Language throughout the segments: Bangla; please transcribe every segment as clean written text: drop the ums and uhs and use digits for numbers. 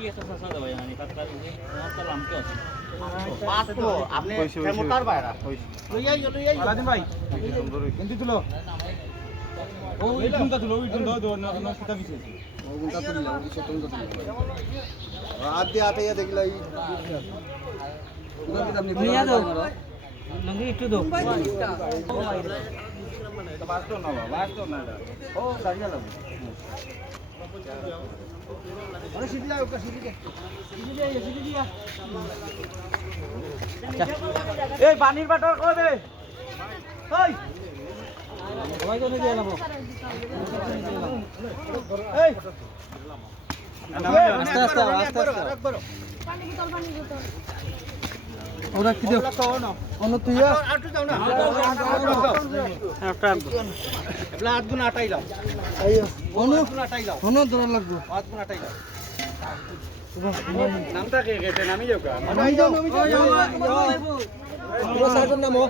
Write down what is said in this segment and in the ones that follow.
কি আছে সসা দেব জানি কাটকার আমার তো লামটো আছে পাঁচ তো আপনি মোটার বাইরা লইয়াই আলাদিন ভাই কিন্তু তুলো ও ইটুনটা তুলো ইটুনটা দো না সেটা বিছে ও গুনটা তুললা ও সেটা তুললা আদি আতে ইয়া দেখলা এই নিয়া দাও লঙ্গি একটু দাও বাস তো না ও দাঁড়িয়ে যাও আরে সিধি যাও ওটা সিধি দে সিধি দিয়া এই পানির বাটর কই দে ওই সবাই তো নিয়ে যাবো এই আস্তে আস্তে একবার পানি বোতল ওরা কি দেও অন্য তুই আটু যাও না একটা হাত গুণ আটাই দাও আইও অন্য আটাই দাও অন্য দর লাগবে হাত গুণ আটাই দাও নামটা কে গেছে নামি যাও কা নামি যাও পুরো সাইডের নাম ও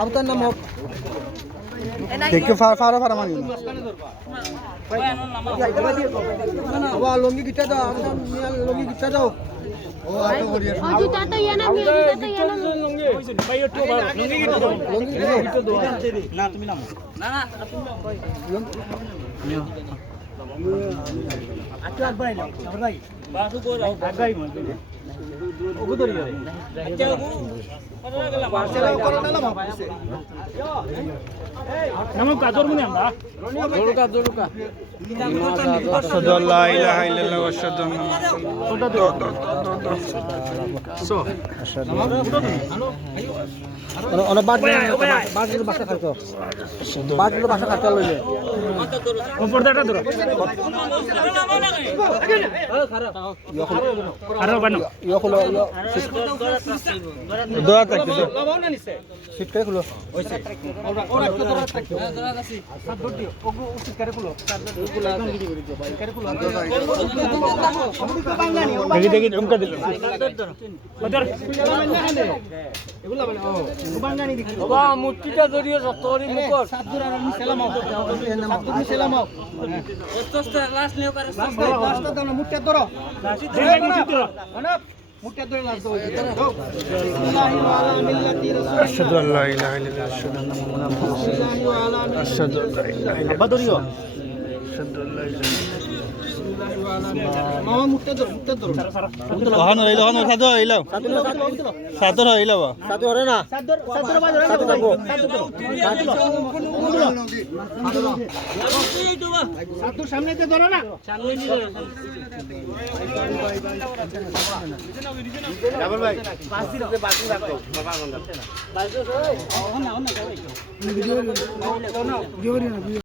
আবতার নাম ও দেখো ফারা ফারা মারি বাবা লঙ্গি গিটা দাও লঙ্গি গিটা দাও ও আটো করিয়া অজু তাতা ইয়ানা মিয়া তাতা ইয়ানা লঙ্গি ভাই একটু লঙ্গি গিটা দাও লঙ্গি গিটা দাও না তুমি নামো না না তুমি নাও আচ্ছা আবাই নাও ভাই বাসু কো রাও আগাই মন ওগো ধরি আচ্ছা ওগো পড়া গেল পার্সেল করো না লাভ নামো কাজর মনে আমরা জোরকা أشهد أن لا إله إلا الله وأشهد أن অনেক বাজগুলো বাসা খাইতো বাজগুলো বাসা খাইতে লইলে পর্দাটা ধরো আরো বানো ইয়া খুলো দোয়া থাকতে লাগাও না নিছে সিটটাই খুলো হইছে ওরা একটু ধরে থাকতে ধরা আছে সাত ধর দিও ওগো উচিত করে খুলো সাত ধর খুলো একদম গিরি করে দিও ভাই করে খুলো দেখি দেখি ঝুমকা দিল ধর এগুলা মানে ও বাঙ্গানি দেখি বাবা মুট্টিটা ধরিও যতরি মুকর সাত ধর আর সেলামাও সাত ধর সেলামাও অতস্ত লাস্ট নিও করে লাস্টটা দাও না মুট্টা ধরো অনব মুট্টা ধরে লাস্ট দাও বিসমিল্লাহি ওয়া আলা মিল্লাতি রাসূল أشهد أن لا إله إلا الله أشهد أن لا إله إلا الله বাদরিও أشهد أن لا إله إلا মামা মুট্টা ধরো الله ওহান হইলো ওহান সাদো হইলো সাদো হইলো বা সাথে হরে না সাত ধর বাজ হরে সাথে থাকবো সাত ধর সামনে তে ধরো না সামনে নিয়ে ডাবল ভাই পাঁচ দিন বাকি রাখো বাবা গন্ডা বাজো না না ভিডিও